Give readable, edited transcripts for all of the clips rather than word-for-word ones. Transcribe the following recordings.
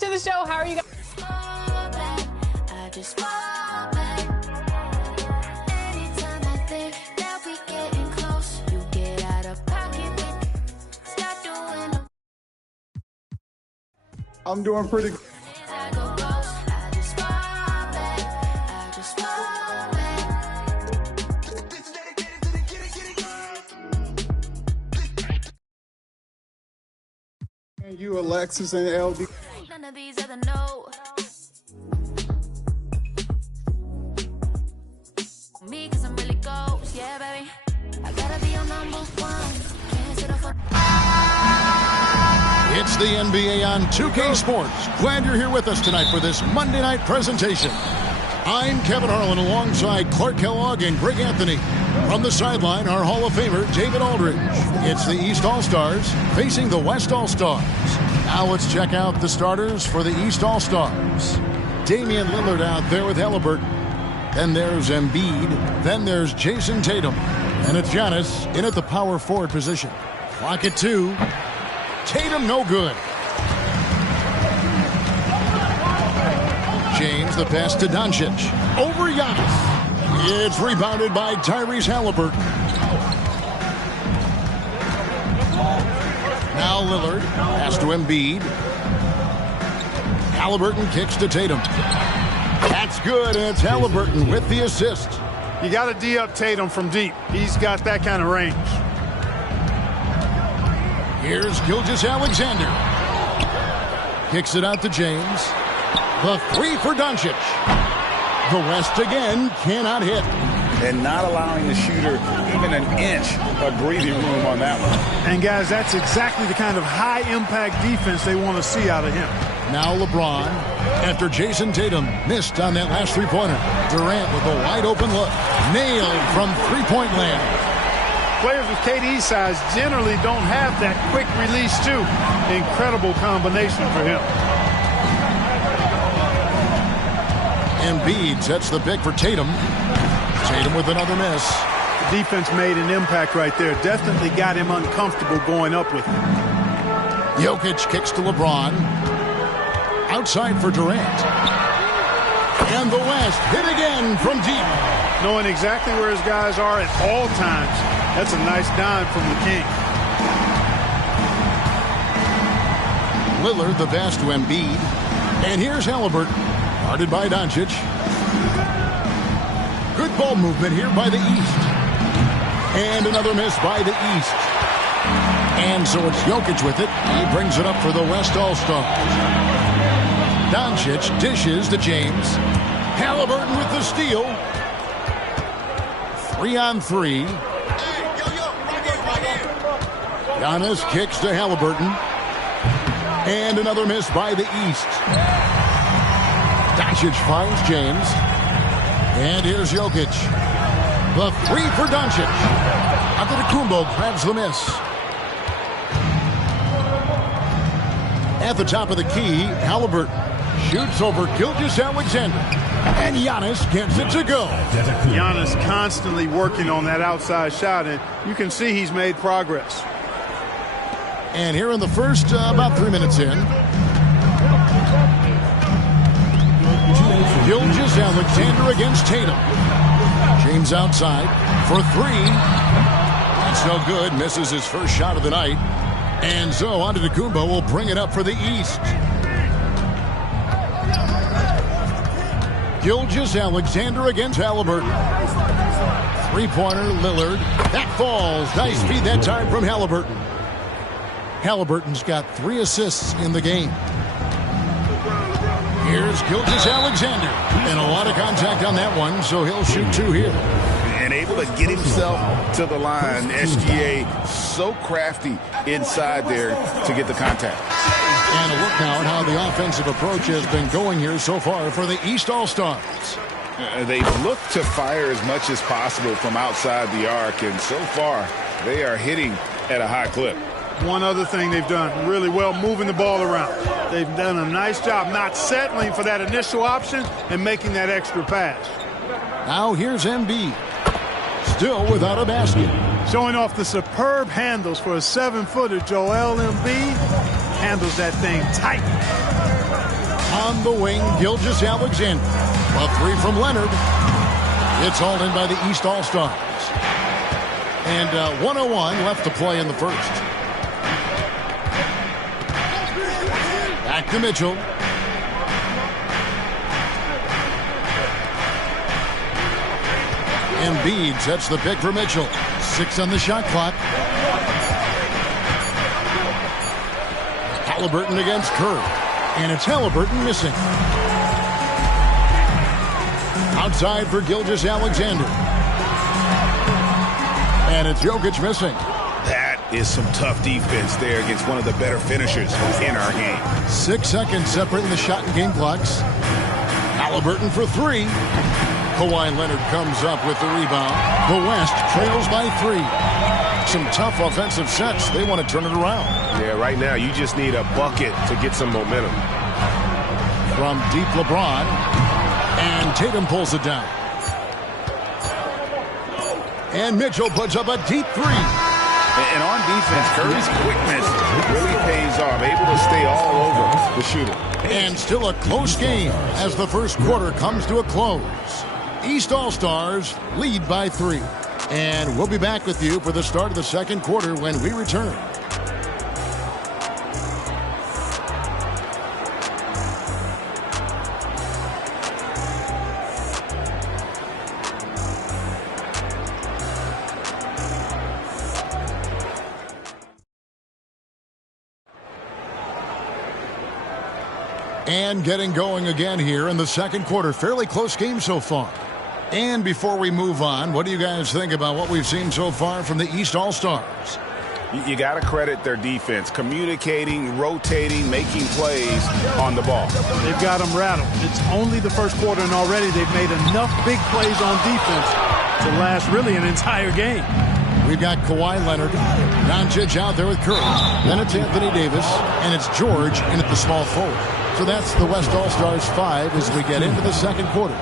to the show. How are you guys? I'm doing pretty good. You, Alexis, and LD. None of these other no. Me, cause I'm really ghost, yeah, baby. I gotta be your number one. Can't sit up for. It's the NBA on 2K Sports. Glad you're here with us tonight for this Monday night presentation. I'm Kevin Harlan alongside Clark Kellogg and Greg Anthony. From the sideline, our Hall of Famer, David Aldridge. It's the East All-Stars facing the West All-Stars. Now let's check out the starters for the East All-Stars. Damian Lillard out there with Halliburton. Then there's Embiid. Then there's Jason Tatum. And it's Giannis in at the power forward position. Clock at 2. Tatum no good. James, the pass to Doncic. Over Giannis. It's rebounded by Tyrese Halliburton. Now Lillard. Pass to Embiid. Halliburton kicks to Tatum. That's good, and it's Halliburton with the assist. You got to D up Tatum from deep. He's got that kind of range. Here's Gilgeous-Alexander. Kicks it out to James. The three for Doncic. The West again cannot hit. And not allowing the shooter even an inch of breathing room on that one. And guys, that's exactly the kind of high-impact defense they want to see out of him. Now LeBron, after Jason Tatum missed on that last three-pointer. Durant with a wide-open look. Nailed from three-point land. Players with KD's size generally don't have that quick release, too. Incredible combination for him. Embiid sets the pick for Tatum. Tatum with another miss. The defense made an impact right there. Definitely got him uncomfortable going up with it. Jokic kicks to LeBron. Outside for Durant. And the West hit again from deep. Knowing exactly where his guys are at all times. That's a nice dime from the King. Lillard the pass to Embiid. And here's Halliburton. Guarded by Doncic. Good ball movement here by the East. And another miss by the East. And so it's Jokic with it. He brings it up for the West All-Stars. Doncic dishes to James. Halliburton with the steal. 3-on-3. Giannis kicks to Halliburton. And another miss by the East. Doncic finds James. And here's Jokic. The three for Doncic. Antetokounmpo grabs the miss. At the top of the key, Halliburton shoots over Gilgeous-Alexander. And Giannis gets it to go. Giannis constantly working on that outside shot, and you can see he's made progress. And here in the first, about 3 minutes in, Gilgeous-Alexander against Tatum. James outside for three. That's no good. Misses his first shot of the night. And so Antetokounmpo will bring it up for the East. Gilgeous-Alexander against Halliburton. Three-pointer, Lillard. That falls. Nice feed that time from Halliburton. Halliburton's got 3 assists in the game. Here's Gilgeous-Alexander. And a lot of contact on that one, so he'll shoot 2 here. And able to get himself to the line. SGA so crafty inside there to get the contact. And a look now at how the offensive approach has been going here so far for the East All-Stars. They've looked to fire as much as possible from outside the arc, and so far they are hitting at a high clip. One other thing they've done really well, moving the ball around. They've done a nice job not settling for that initial option and making that extra pass. Now here's Embiid. Still without a basket. Showing off the superb handles for a 7-footer. Joel Embiid handles that thing tight. On the wing, Gilgeous Alexander. A three from Leonard. It's hauled in by the East All-Stars. And 1:01 left to play in the first. Back to Mitchell. Embiid sets the pick for Mitchell. 6 on the shot clock. Halliburton against Curry. And it's Halliburton missing. Outside for Gilgeous Alexander. And it's Jokic missing. That is some tough defense there against one of the better finishers in our game. 6 seconds separating the shot and game clocks. Halliburton for 3. Kawhi Leonard comes up with the rebound. The West trails by 3. Some tough offensive sets. They want to turn it around. Yeah, right now you just need a bucket to get some momentum. From deep LeBron. And Tatum pulls it down. And Mitchell puts up a deep 3. And on defense, Curry's quickness really pays off. Able to stay all over the shooter. And still a close game as the first quarter comes to a close. East All-Stars lead by 3. And we'll be back with you for the start of the second quarter when we return. And getting going again here in the second quarter. Fairly close game so far. And before we move on, what do you guys think about what we've seen so far from the East All-Stars? You got to credit their defense. Communicating, rotating, making plays on the ball. They've got them rattled. It's only the first quarter, and already they've made enough big plays on defense to last really an entire game. We've got Kawhi Leonard, Doncic out there with Curry. Then it's Anthony Davis, and it's George in at the small forward. So that's the West All-Stars 5 as we get into the second quarter.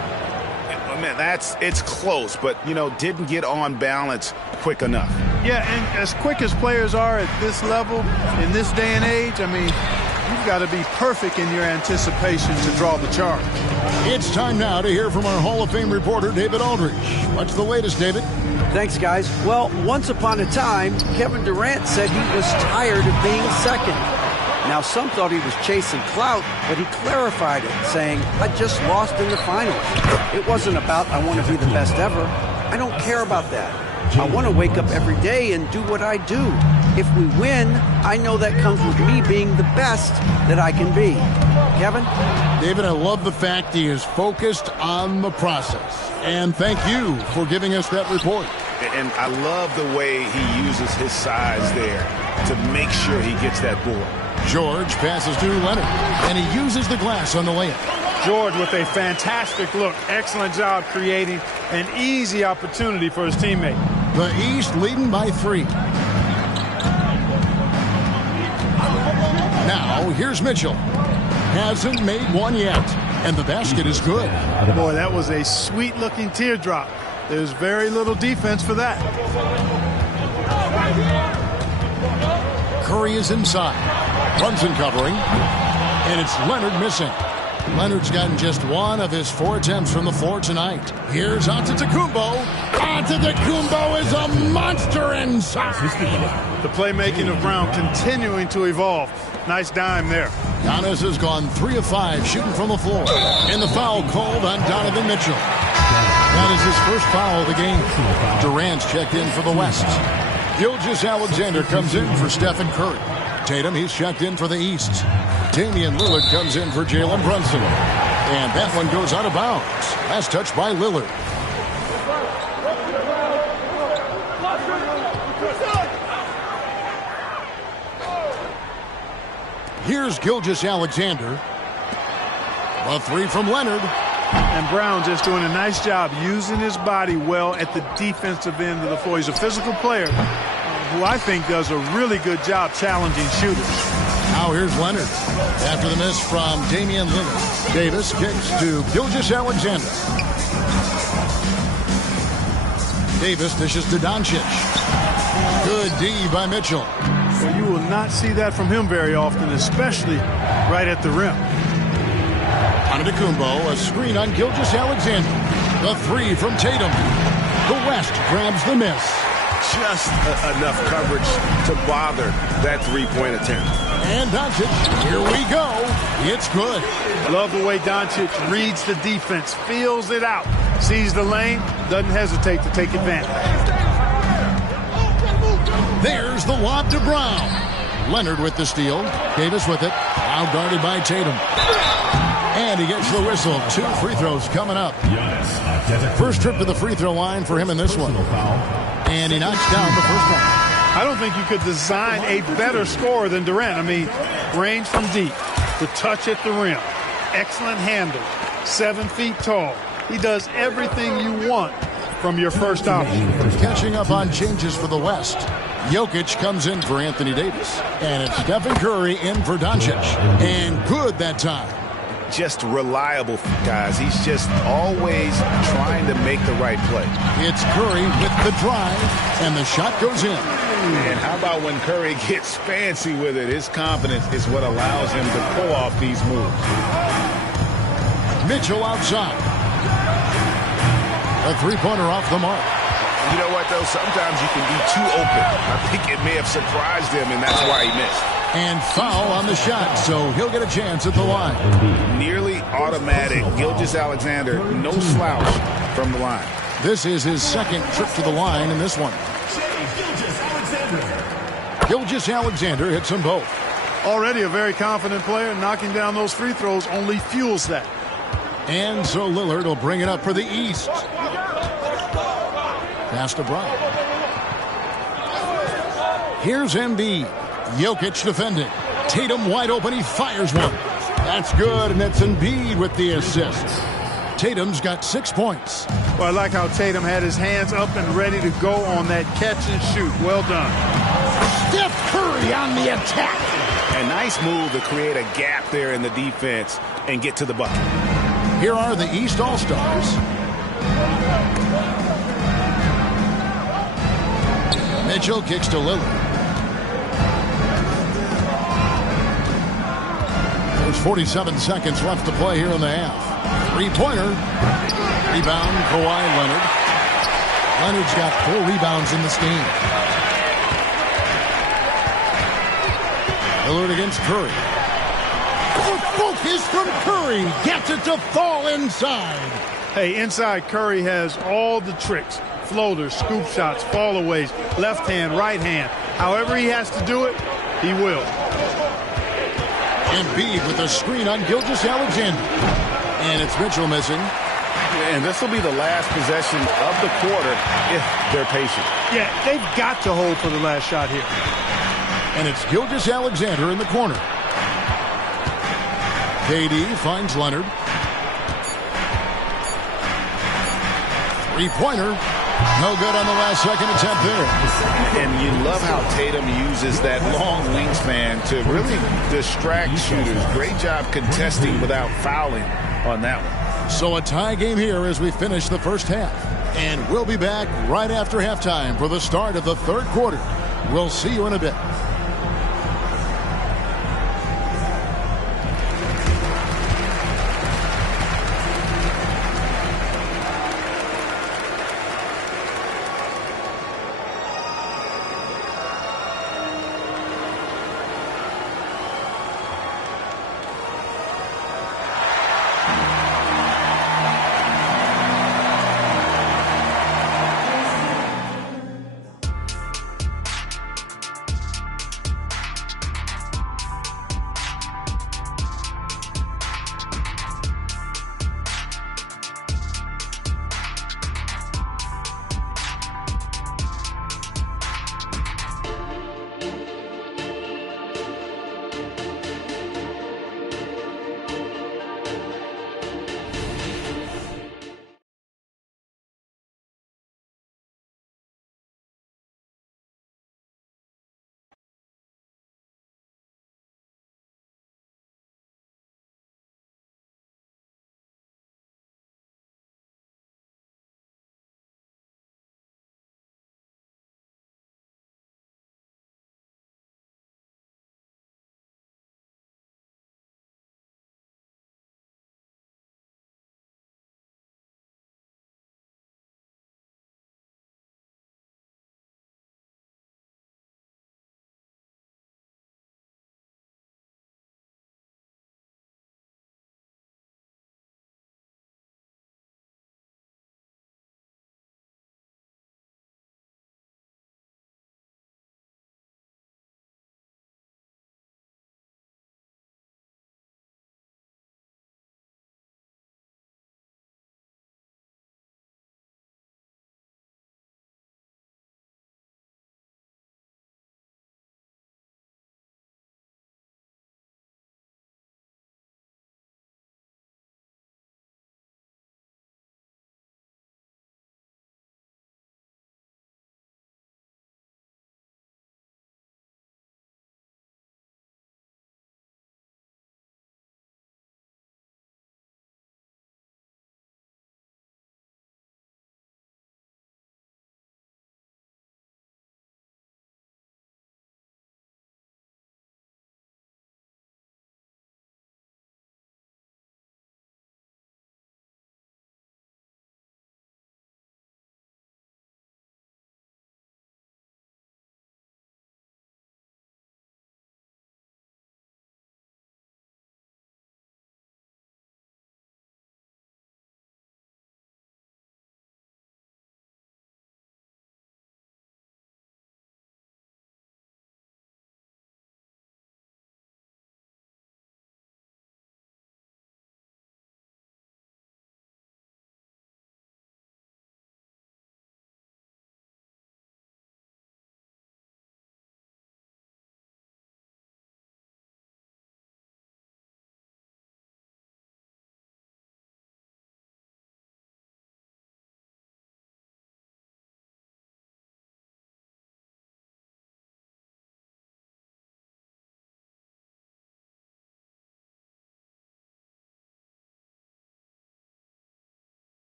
Man, it's close, but, didn't get on balance quick enough. Yeah, and as quick as players are at this level, in this day and age, you've got to be perfect in your anticipation to draw the charge. It's time now to hear from our Hall of Fame reporter, David Aldridge. What's the latest, David? Thanks, guys. Well, once upon a time, Kevin Durant said he was tired of being second. Now, some thought he was chasing clout, but he clarified it, saying, I just lost in the finals. It wasn't about, I want to be the best ever. I don't care about that. I want to wake up every day and do what I do. If we win, I know that comes with me being the best that I can be. Kevin? David, I love the fact he is focused on the process. And thank you for giving us that report. And I love the way he uses his size there to make sure he gets that board. George passes to Leonard, and he uses the glass on the layup. George with a fantastic look. Excellent job creating an easy opportunity for his teammate. The East leading by 3. Now, here's Mitchell. Hasn't made one yet, and the basket is good. Boy, that was a sweet-looking teardrop. There's very little defense for that. Curry is inside. Brunson covering. And it's Leonard missing. Leonard's gotten just 1 of his 4 attempts from the floor tonight. Here's Antetokounmpo. Antetokounmpo is a monster inside. The playmaking of Brown continuing to evolve. Nice dime there. Giannis has gone 3 of 5 shooting from the floor. And the foul called on Donovan Mitchell. That is his first foul of the game. Durant's checked in for the West. Gilgeous Alexander comes in for Stephen Curry. Tatum, he's checked in for the East. Damian Lillard comes in for Jalen Brunson. And that one goes out of bounds. Last touch by Lillard. Here's Gilgeous Alexander. A 3 from Leonard. And Brown just doing a nice job using his body well at the defensive end of the floor. He's a physical player who I think does a really good job challenging shooters. Now here's Leonard. After the miss from Damian Lillard. Davis kicks to Gilgeous Alexander. Davis dishes to Doncic. Good D by Mitchell. Well, you will not see that from him very often, especially right at the rim. Antetokounmpo, a screen on Gilgeous-Alexander. The three from Tatum. The West grabs the miss. Just enough coverage to bother that three-point attempt. And Doncic, here we go. It's good. I love the way Doncic reads the defense, feels it out, sees the lane, doesn't hesitate to take advantage. There's the lob to Brown. Leonard with the steal. Davis with it. Now guarded by Tatum. And he gets the whistle. 2 free throws coming up. First trip to the free throw line for him in this one. And he knocks down the first one. I don't think you could design a better scorer than Durant. I mean, range from deep, the touch at the rim, excellent handle, 7 feet tall. He does everything you want from your first option. Catching up on changes for the West. Jokic comes in for Anthony Davis. And it's Stephen Curry in for Doncic. And good that time. Just reliable, guys. He's just always trying to make the right play. It's Curry with the drive, and the shot goes in. And how about when Curry gets fancy with it? His confidence is what allows him to pull off these moves. Mitchell outside. A three-pointer off the mark. You know what, though? Sometimes you can be too open. I think it may have surprised him, and that's why he missed. And foul on the shot, so he'll get a chance at the line. Nearly automatic. Gilgeous-Alexander, no slouch from the line. This is his second trip to the line in this one. Gilgeous-Alexander hits them both. Already a very confident player. Knocking down those free throws only fuels that. And so Lillard will bring it up for the East. Pass to Brown. Here's Embiid. Jokic defending. Tatum wide open. He fires one. That's good, and it's Embiid with the assist. Tatum's got 6 points. Well, I like how Tatum had his hands up and ready to go on that catch and shoot. Well done. Steph Curry on the attack. A nice move to create a gap there in the defense and get to the bucket. Here are the East All-Stars. Mitchell kicks to Lillard. There's 47 seconds left to play here in the half. Three-pointer. Rebound, Kawhi Leonard. Leonard's got 4 rebounds in this game. Lillard against Curry. The focus from Curry. Gets it to fall inside. Hey, inside Curry has all the tricks. Floaters, scoop shots, fallaways, left hand, right hand. However he has to do it, he will. Embiid with a screen on Gilgeous-Alexander. And it's Mitchell missing. And this will be the last possession of the quarter if they're patient. Yeah, they've got to hold for the last shot here. And it's Gilgeous-Alexander in the corner. KD finds Leonard. Three-pointer. No good on the last second attempt there. And you love how Tatum uses that long wingspan to really distract shooters. Great job contesting without fouling on that one. So a tie game here as we finish the first half. And we'll be back right after halftime for the start of the third quarter. We'll see you in a bit.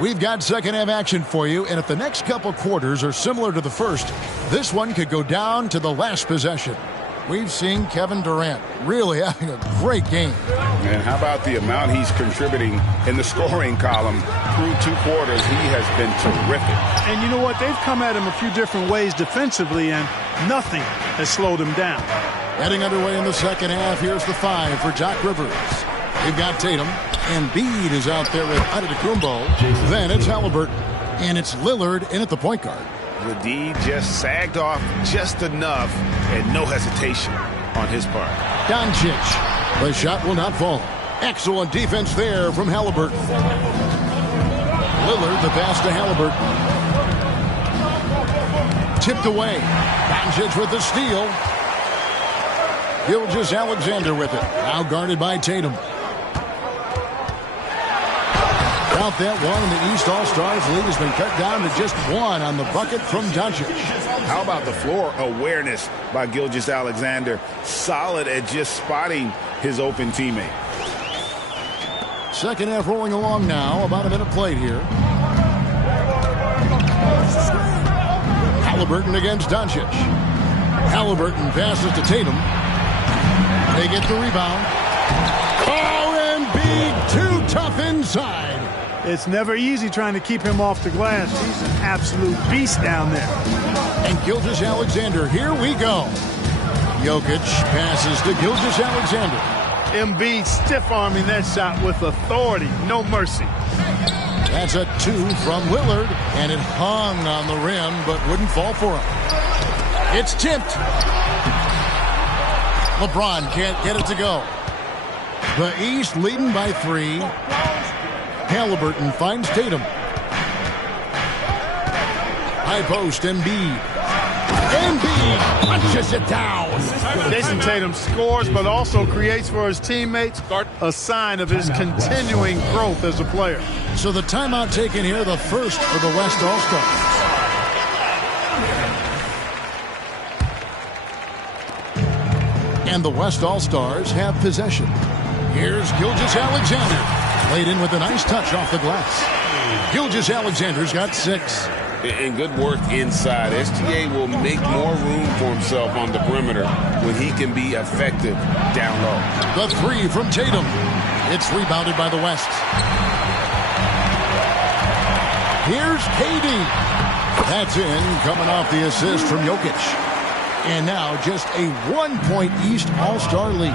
We've got second half action for you, and if the next couple quarters are similar to the first, this one could go down to the last possession. We've seen Kevin Durant really having a great game. And how about the amount he's contributing in the scoring column through 2 quarters? He has been terrific. And you know what? They've come at him a few different ways defensively, and nothing has slowed him down. Heading underway in the second half, here's the 5 for Doc Rivers. They've got Tatum. Embiid is out there with Antetokounmpo. Then it's Halliburton. And it's Lillard in at the point guard. The D just sagged off just enough and no hesitation on his part. Doncic. The shot will not fall. Excellent defense there from Halliburton. Lillard, the pass to Halliburton. Tipped away. Doncic with the steal. Gilgeous-Alexander with it. Now guarded by Tatum. Out that one, and the East All-Stars lead has been cut down to just 1 on the bucket from Doncic. How about the floor awareness by Gilgeous-Alexander? Solid at just spotting his open teammate. Second half rolling along now. About a minute played here. Halliburton against Doncic. Halliburton passes to Tatum. They get the rebound. Oh, Embiid too tough inside. It's never easy trying to keep him off the glass. He's an absolute beast down there. And Gilgeous-Alexander, here we go. Jokic passes to Gilgeous-Alexander. Embiid stiff-arming that shot with authority. No mercy. That's a 2 from Lillard, and it hung on the rim but wouldn't fall for him. It's tipped. LeBron can't get it to go. The East leading by 3. Halliburton finds Tatum. High post, Embiid. Embiid punches it down. Jason Tatum scores, but also creates for his teammates a sign of his continuing growth as a player. So the timeout taken here, the first for the West All-Stars. And the West All-Stars have possession. Here's Gilgeous-Alexander. Laid in with a nice touch off the glass. Gilgeous-Alexander's got 6. And good work inside. SGA will make more room for himself on the perimeter when he can be effective down low. The 3 from Tatum. It's rebounded by the West. Here's KD. That's in, coming off the assist from Jokic. And now just a 1-point East All-Star lead.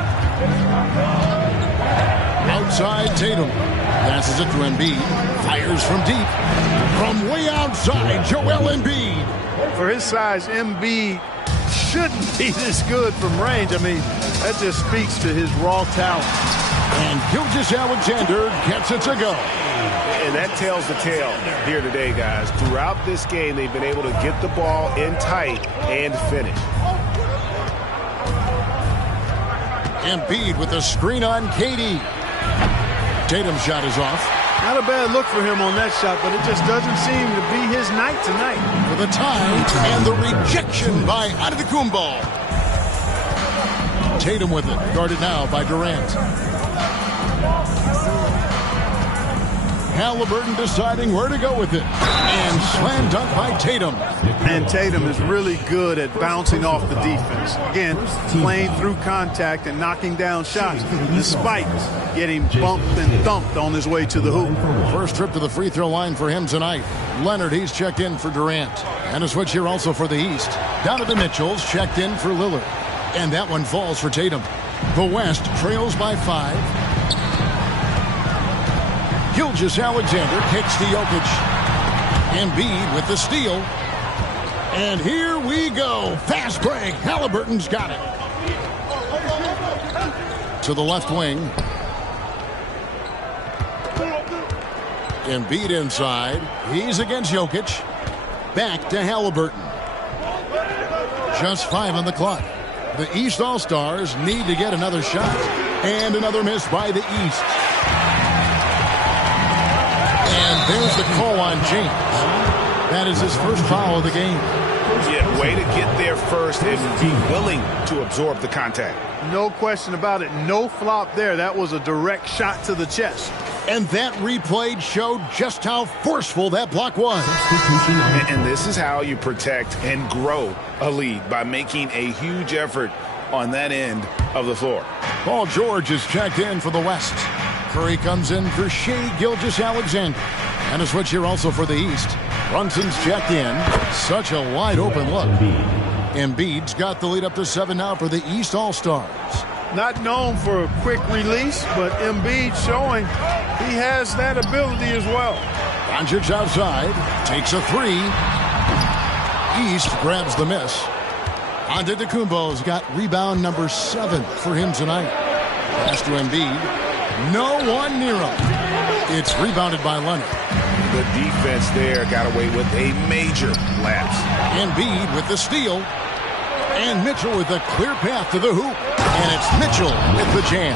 Outside Tatum. Passes it to Embiid. Fires from deep. From way outside, Joel Embiid. For his size, Embiid shouldn't be this good from range. I mean, that just speaks to his raw talent. And Gilgeous-Alexander gets it to go. And that tells the tale here today, guys. Throughout this game, they've been able to get the ball in tight and finish. Embiid with the screen on KD. Tatum's shot is off. Not a bad look for him on that shot, but it just doesn't seem to be his night tonight. For the tie, and the rejection by Antetokounmpo. Tatum with it, guarded now by Durant. Halliburton deciding where to go with it. And slam dunk by Tatum. And Tatum is really good at bouncing off the defense. Again, playing through contact and knocking down shots, despite getting bumped and thumped on his way to the hoop. First trip to the free throw line for him tonight. Leonard, he's checked in for Durant. And a switch here also for the East. Donovan Mitchell's checked in for Lillard. And that one falls for Tatum. The West trails by 5. Gilgeous-Alexander kicks to Jokic. Embiid with the steal. And here we go. Fast break. Halliburton's got it. To the left wing. Embiid inside. He's against Jokic. Back to Halliburton. Just 5 on the clock. The East All-Stars need to get another shot. And another miss by the East. And there's the call on James. That is his first foul of the game. Yeah, way to get there first and be willing to absorb the contact. No question about it. No flop there. That was a direct shot to the chest. And that replay showed just how forceful that block was. And this is how you protect and grow a lead, by making a huge effort on that end of the floor. Paul George is checked in for the West. Curry comes in for Shai Gilgeous-Alexander. And a switch here also for the East. Brunson's checked in. Such a wide open look. Embiid's got the lead up to 7 now for the East All-Stars. Not known for a quick release, but Embiid showing he has that ability as well. Doncic outside, takes a 3. East grabs the miss. Antetokounmpo's got rebound number 7 for him tonight. Pass to Embiid. No one near him. It's rebounded by Leonard. The defense there got away with a major lapse. Embiid with the steal. And Mitchell with a clear path to the hoop. And it's Mitchell with the jam.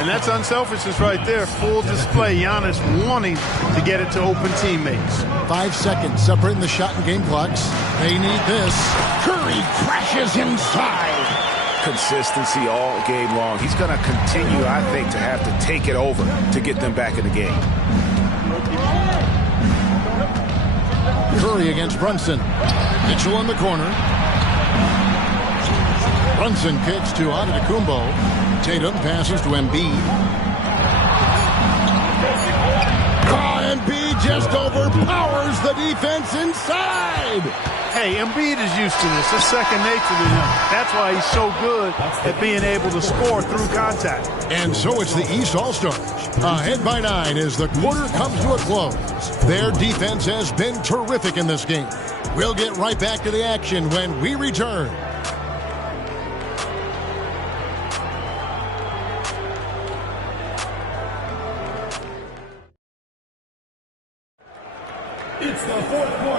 And that's unselfishness right there. Full display. Giannis wanting to get it to open teammates. 5 seconds separating the shot and game clocks. They need this. Curry crashes inside. Consistency all game long. He's going to continue, I think, to have to take it over to get them back in the game. Curry against Brunson. Mitchell in the corner. Brunson kicks to Antetokounmpo. Tatum passes to Embiid. Embiid just overpowers the defense inside. Hey, Embiid is used to this. It's second nature to him. That's why he's so good at being able to score through contact. And so it's the East All-Stars. Ahead by 9 as the quarter comes to a close. Their defense has been terrific in this game. We'll get right back to the action when we return.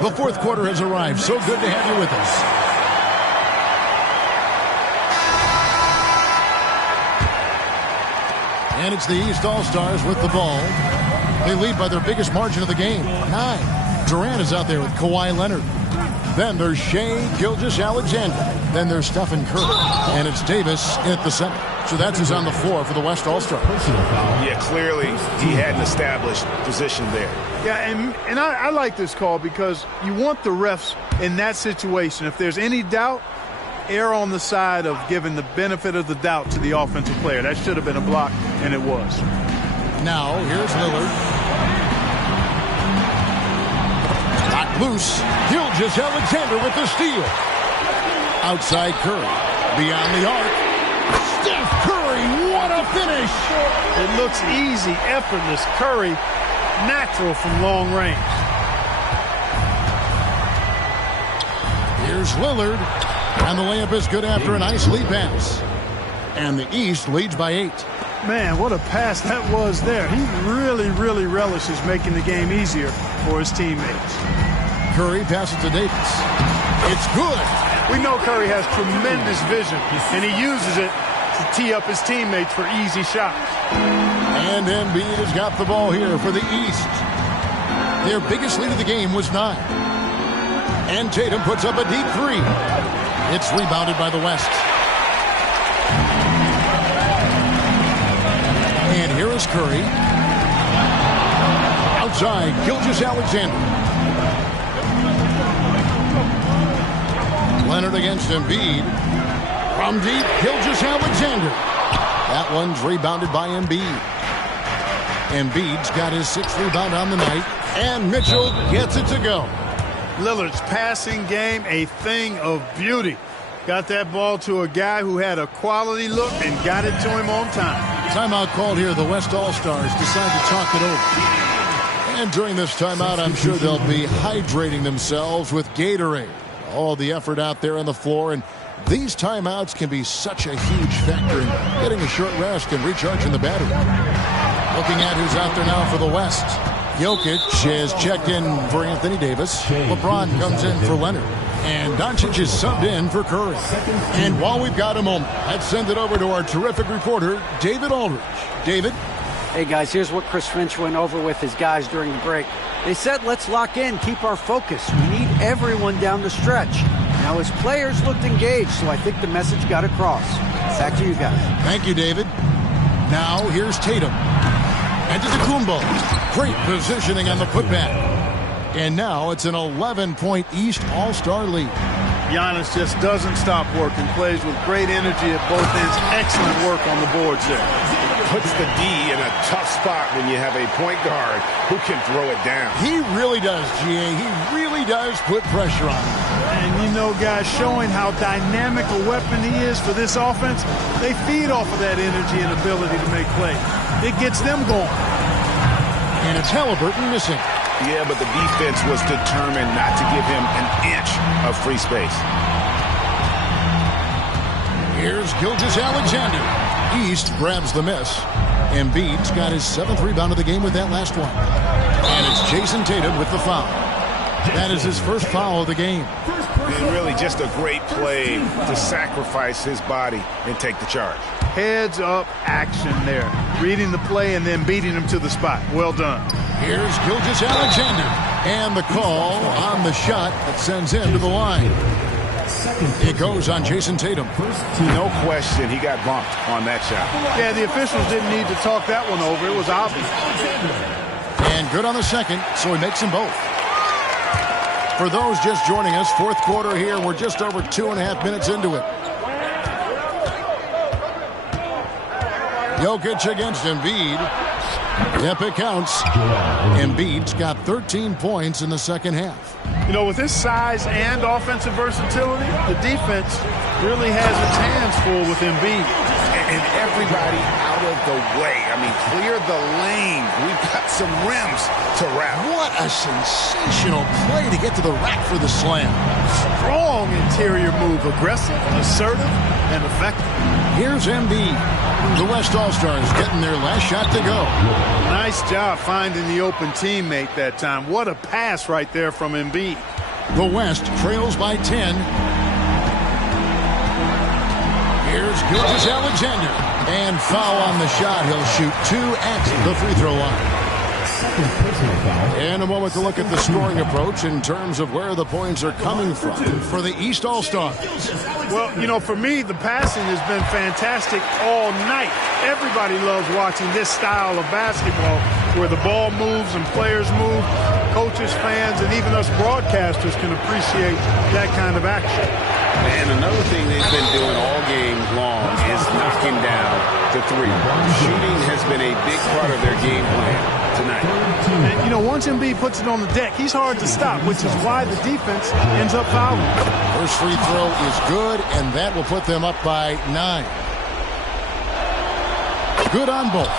The fourth quarter has arrived. So good to have you with us. And it's the East All-Stars with the ball. They lead by their biggest margin of the game, 9. Durant is out there with Kawhi Leonard. Then there's Shai Gilgeous-Alexander. Then there's Stephen Curry. And it's Davis at the center. So that's who's on the floor for the West All-Stars. Yeah, clearly he had an established position there. Yeah, and I like this call because you want the refs in that situation. If there's any doubt, err on the side of giving the benefit of the doubt to the offensive player. That should have been a block, and it was. Now, here's Lillard. Knocked loose. Gilgeous-Alexander with the steal. Outside Curry. Beyond the arc. Steph Curry, what a finish! It looks easy, effortless. Curry, natural from long range. Here's Lillard. And the layup is good after a nice lead pass. And the East leads by 8. Man, what a pass that was there. He really, really relishes making the game easier for his teammates. Curry passes to Davis. It's good. We know Curry has tremendous vision, and he uses it to tee up his teammates for easy shots. And Embiid has got the ball here for the East. Their biggest lead of the game was 9. And Tatum puts up a deep 3. It's rebounded by the West. And here is Curry. Outside, Gilgeous-Alexander. Leonard against Embiid. From deep, Gilgeous-Alexander. That one's rebounded by Embiid. Embiid's got his 6th rebound on the night. And Mitchell gets it to go. Lillard's passing game, a thing of beauty. Got that ball to a guy who had a quality look and got it to him on time. Timeout called here. The West All-Stars decide to talk it over. And during this timeout, I'm sure they'll be hydrating themselves with Gatorade. All the effort out there on the floor, and these timeouts can be such a huge factor in getting a short rest and recharging the battery. Looking at who's out there now for the West. Jokic is checked in for Anthony Davis. LeBron comes in for Leonard. And Doncic is subbed in for Curry. And while we've got a moment, let's send it over to our terrific reporter, David Aldridge. David? Hey, guys, here's what Chris Finch went over with his guys during the break. They said, let's lock in, keep our focus. We need everyone down the stretch. Now, his players looked engaged, so I think the message got across. Back to you guys. Thank you, David. Now, here's Tatum. Antetokounmpo. Great positioning on the putback. And now it's an 11-point East All-Star lead. Giannis just doesn't stop working, plays with great energy at both ends. Excellent work on the boards there. Puts the D in a tough spot when you have a point guard who can throw it down. He really does, GA. He really does put pressure on him. And you know, guys, showing how dynamic a weapon he is for this offense, they feed off of that energy and ability to make plays. It gets them going. And it's Halliburton missing. Yeah, but the defense was determined not to give him an inch of free space. Here's Gilgeous-Alexander. East grabs the miss. Embiid's got his 7th rebound of the game with that last one. And it's Jason Tatum with the foul. That is his first foul of the game. And really just a great play to sacrifice his body and take the charge. Heads-up action there. Reading the play and then beating him to the spot. Well done. Here's Gilgeous-Alexander. And the call on the shot that sends him to the line. It goes on Jason Tatum. No question, he got bumped on that shot. Yeah, the officials didn't need to talk that one over. It was obvious. And good on the second, so he makes them both. For those just joining us, fourth quarter here. We're just over 2.5 minutes into it. Jokic against Embiid. Yep, it counts. Embiid's got 13 points in the second half. You know, with his size and offensive versatility, the defense really has its hands full with Embiid. And everybody out of the way. I mean, clear the lane. We've got some rims to wrap. What a sensational play to get to the rack for the slam. Strong interior move, aggressive, assertive, and effective. Here's Embiid. The West All-Stars getting their last shot to go. Nice job finding the open teammate that time. What a pass right there from Embiid. The West trails by 10. Here's Gilgeous-Alexander. And foul on the shot. He'll shoot 2 at the free throw line. In a moment to look at the scoring approach in terms of where the points are coming from for the East All-Stars. Well, you know, for me, the passing has been fantastic all night. Everybody loves watching this style of basketball where the ball moves and players move. Coaches, fans, and even us broadcasters can appreciate that kind of action. And another thing they've been doing all game long is knocking down the three. Shooting has been a big part of their game plan tonight. And, you know, once Embiid puts it on the deck, he's hard to stop, which is why the defense ends up fouling. First free throw is good, and that will put them up by 9. Good on both.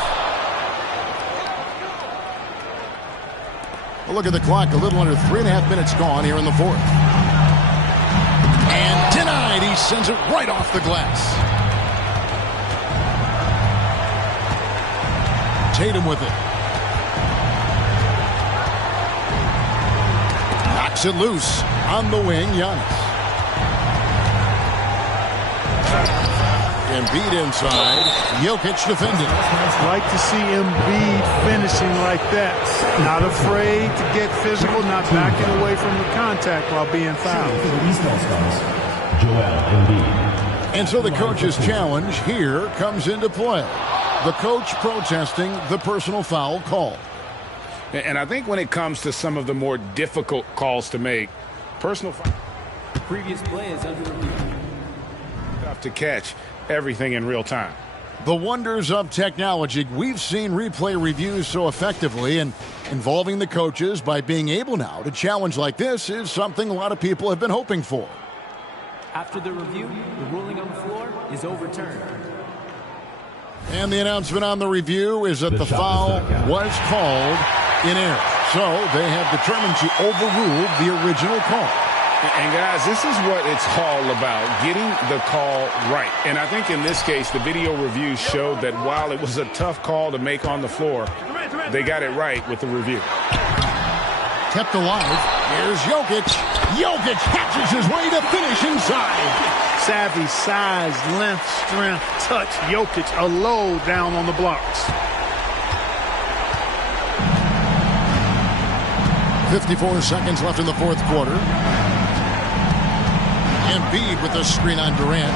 Well, look at the clock. A little under 3.5 minutes gone here in the fourth. And denied. He sends it right off the glass. Tatum with it. Knocks it loose. On the wing, Giannis. Embiid inside. Jokic defending. Like to see Embiid finishing like that. Not afraid to get physical, not backing away from the contact while being fouled. And so the coach's challenge here comes into play. The coach protesting the personal foul call. And I think when it comes to some of the more difficult calls to make, personal foul. Previous play is under review. Tough to catch everything in real time. The wonders of technology. We've seen replay reviews so effectively, and involving the coaches by being able now to challenge like this is something a lot of people have been hoping for. After the review, the ruling on the floor is overturned. And the announcement on the review is that the foul was called in error. So they have determined to overrule the original call. And guys, this is what it's all about, getting the call right. And I think in this case, the video review showed that while it was a tough call to make on the floor, they got it right with the review. Kept alive. Here's Jokic. Jokic hatches his way to finish inside. Savvy, size, length, strength, touch. Jokic a low down on the blocks. 54 seconds left in the fourth quarter. Embiid with a screen on Durant.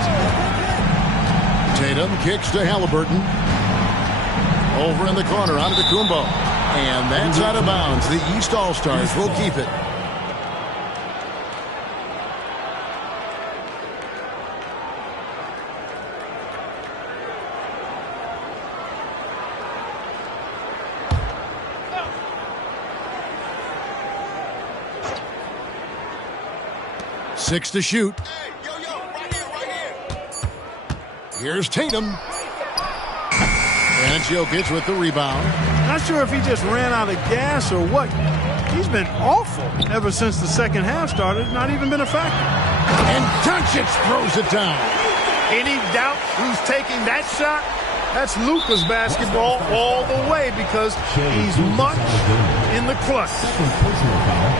Tatum kicks to Halliburton. Over in the corner, onto Kumbo. And that's out of bounds. The East All-Stars will keep it. Six to shoot. Here's Tatum. And Jokic with the rebound. Not sure if he just ran out of gas or what. He's been awful ever since the second half started. Not even been a factor. And Doncic throws it down. Any doubt who's taking that shot? That's Luka's basketball all the way because he's much in the clutch. Second personal foul.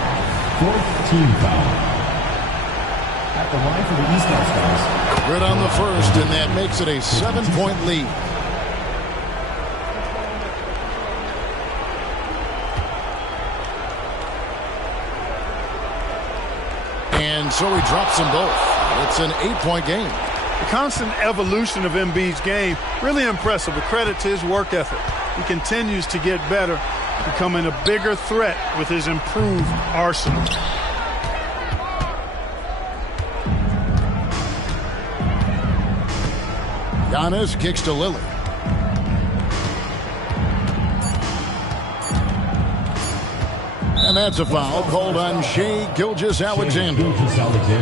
Fourth team foul. At the line for the East All-Stars. Good on the first, and that makes it a 7-point lead. And so he drops them both. It's an 8-point game. The constant evolution of Embiid's game, really impressive. A credit to his work ethic. He continues to get better, becoming a bigger threat with his improved arsenal. Giannis kicks to Lillard. And that's a foul called on Shai Gilgeous-Alexander.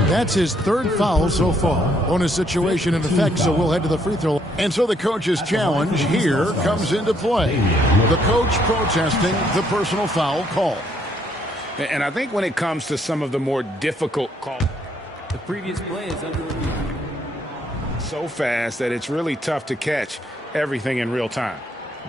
That's his third foul so far. Bonus situation in effect, so we'll head to the free throw. And so the coach's challenge here comes into play. The coach protesting the personal foul call. And I think when it comes to some of the more difficult calls, The previous play is under review. so fast that it's really tough to catch everything in real time.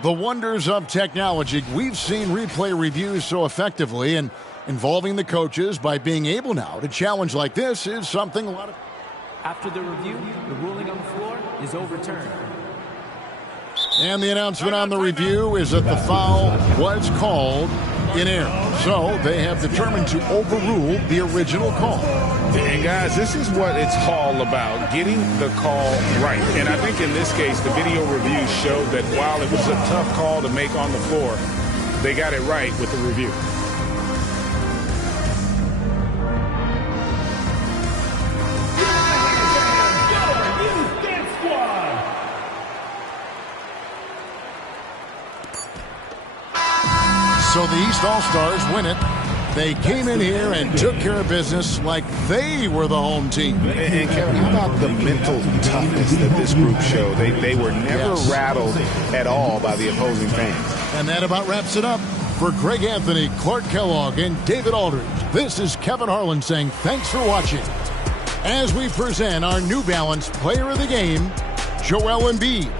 The wonders of technology. We've seen replay reviews so effectively, and involving the coaches by being able now to challenge like this is something a lot of... After the review, the ruling on the floor is overturned. And the announcement on the review is that the foul was called in error. So they have determined to overrule the original call. And guys, this is what it's all about, getting the call right. And I think in this case, the video review showed that while it was a tough call to make on the floor, they got it right with the review. So the East All-Stars win it. They came in here and took care of business like they were the home team. And Kevin, how about the mental toughness that this group showed? They were never rattled at all by the opposing fans. And that about wraps it up. For Greg Anthony, Clark Kellogg, and David Aldridge, this is Kevin Harlan saying thanks for watching. As we present our New Balance Player of the Game, Joel Embiid.